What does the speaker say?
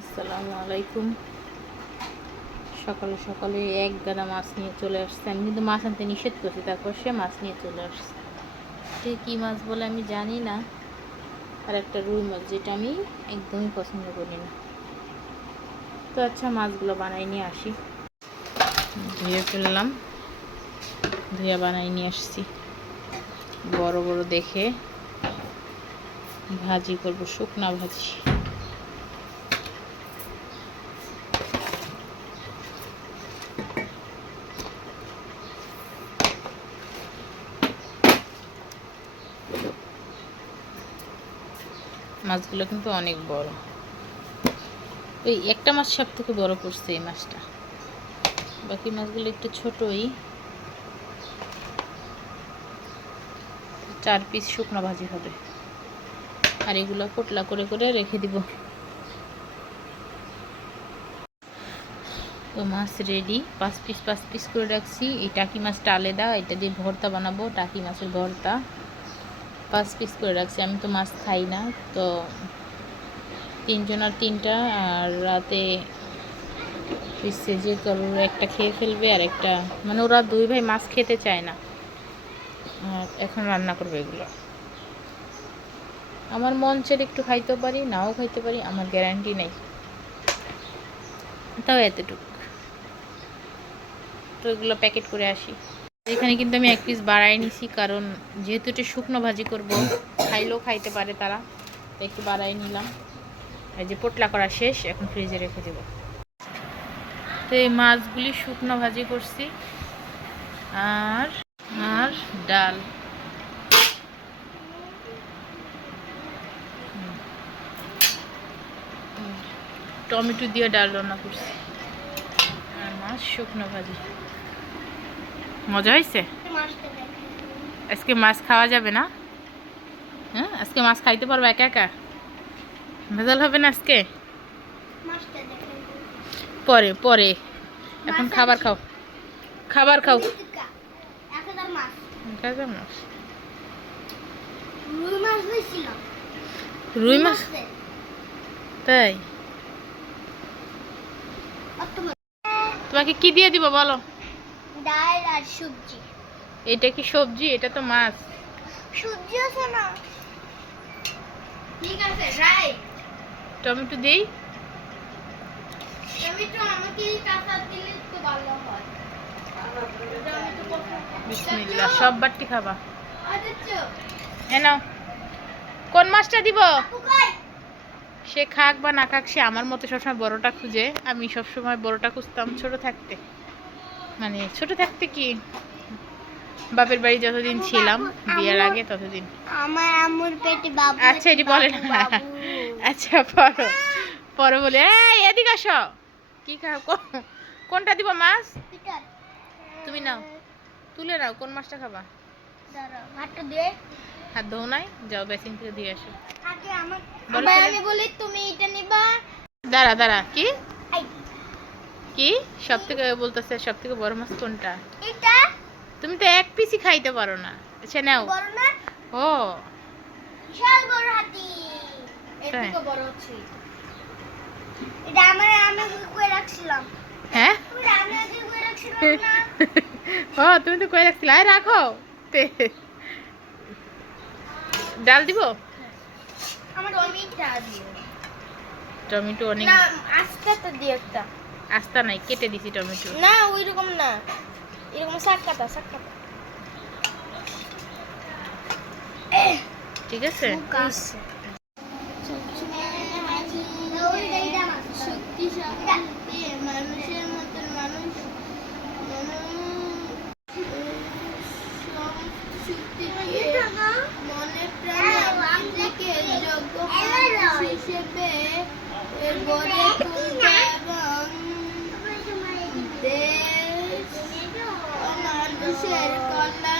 আসসালামু আলাইকুম। সকালে সকালে এক গাদা মাছ নিয়ে চলে আসছে। আমি কিন্তু মাছ আনতে নিষেধ করছি, তারপর সে মাছ নিয়ে চলে আসছে। সে কী মাছ বলে আমি জানি না। আর একটা রুই মাছ, যেটা আমি একদমই পছন্দ করি না। তো আচ্ছা, মাছগুলো বানাই নিয়ে আসি। ধুয়ে ফেললাম, ধুয়ে বানাই নিয়ে আসছি। বড় বড় দেখে ভাজি করব, শুকনা ভাজি। মাছগুলো কিন্তু অনেক বড়। ওই একটা মাছ সব থেকে বড় পড়ছে, এই মাছটা। বাকি মাছগুলো একটু ছোটই। 4 পিস শুকনো ভাজি হবে, আর এগুলো পোটলা করে করে রেখে দিব। তো মাছ রেডি, 5 পিস করে রাখছি। এই টাকি মাছটা আলাদা, এটা দিয়ে ভর্তা বানাবো, টাকি মাছের ভর্তা। 5 পিস করে রাখছি। আমি তো মাছ খাই না, তো 3 জনের 3টা। আর রাতে পিসে যে কারোর একটা খেয়ে ফেলবে, আর একটা মানে ওরা 2 ভাই মাছ খেতে চায় না। আর এখন রান্না করবে এগুলো। আমার মন চাইলে একটু খাইতেও পারি, নাও খাইতে পারি, আমার গ্যারান্টি নেই। তাও এতটুকু। তো এগুলো প্যাকেট করে আসি। এখানে কিন্তু আমি 1 পিস বাড়াই নিছি, কারণ যেহেতু এটা শুকনো ভাজি করব, খাইলেও খাইতে পারে তারা, একটু বাড়াই নিলাম। এই যে পোটলা করা শেষ, এখন ফ্রিজে রেখে দেব। তো এই মাছগুলি শুকনো ভাজি করছি, আর আর ডাল। টমেটো দিয়ে ডাল রান্না করছি, আর মাছ শুকনো ভাজি। মজা হয়েছে। আজকে মাছ খাওয়া যাবে না? হ্যাঁ, আজকে মাছ খাইতে পারবো একা একা? ভেজাল হবে না আজকে? পরে পরে, এখন খাবার খাও, খাবার খাও। রুই মাছ? তাই? তোমাকে কি দিয়ে দিব বলো? ডাল আর সবজি। এটা কি সবজি? এটা তো মাছ। সবজি আছে না? ঠিক আছে, রাইট। টমেটো দেই? টমেটো আমাকে কাঁচা দিলে তো ভালো হয়। বিসমিল্লাহ, সব বাটি খাবা। আচ্ছা, এ নাও। কোন মাছটা দিব? সে খাক বা না খাক, সে আমার মতো সবসময় বড়টা খুঁজে। আমি সবসময় বড়টা খুঁজতাম ছোট থাকতে। মানে ছোট থাকতে কি, বাপের বাড়ি যতদিন ছিলাম, বিয়ের আগে ততদিন। আমার আম্মুর পেটে বাবু। আচ্ছা, এটি বলে না। আচ্ছা, পড়ো পরে বলে। এই এদিকে আসো। কি খাও? কোনটা দিব মাছ? তুমি নাও, তুলে নাও, কোন মাছটা খাবা? হাতটা দে। হাত ধো নাই? যাও বেসিন থেকে দিয়ে আসো। আগে আমি বলি তুমি এটা নিবা। দাঁড়া দাঁড়া, কি কি সব থেকে বলতেছে? সব থেকে বড় মাছ কোনটা? এটা। তুমি তো 1 পিসই খাইতে পারো না। আচ্ছা নাও। বড় না? ও, বিশাল বড় হাতি। এর তাই? থেকে বড় হচ্ছে এটা। আমি কই রাখছিলাম। হ্যাঁ। আমি আগে কই রাখছিলাম না। ও, তুমি তো কই রাখছিলে। আয় রাখো। ডাল দিব? আমার টমেটো দিও। টমেটো অনেক। না, আস্তে তো দিও একটা। আস্তা নাই, কেটে দিছি টমেটো। না, ওইরকম না, এরকম সাক্কাতা সাক্কাতা। ঠিক আছে। শক্তিশালী মানুষের মতন মানুষ মনে প্রাণে নিজেকে যোগ্য হিসেবে গড়ে তুলতে এবং দেশ ও মানুষের কল্যাণ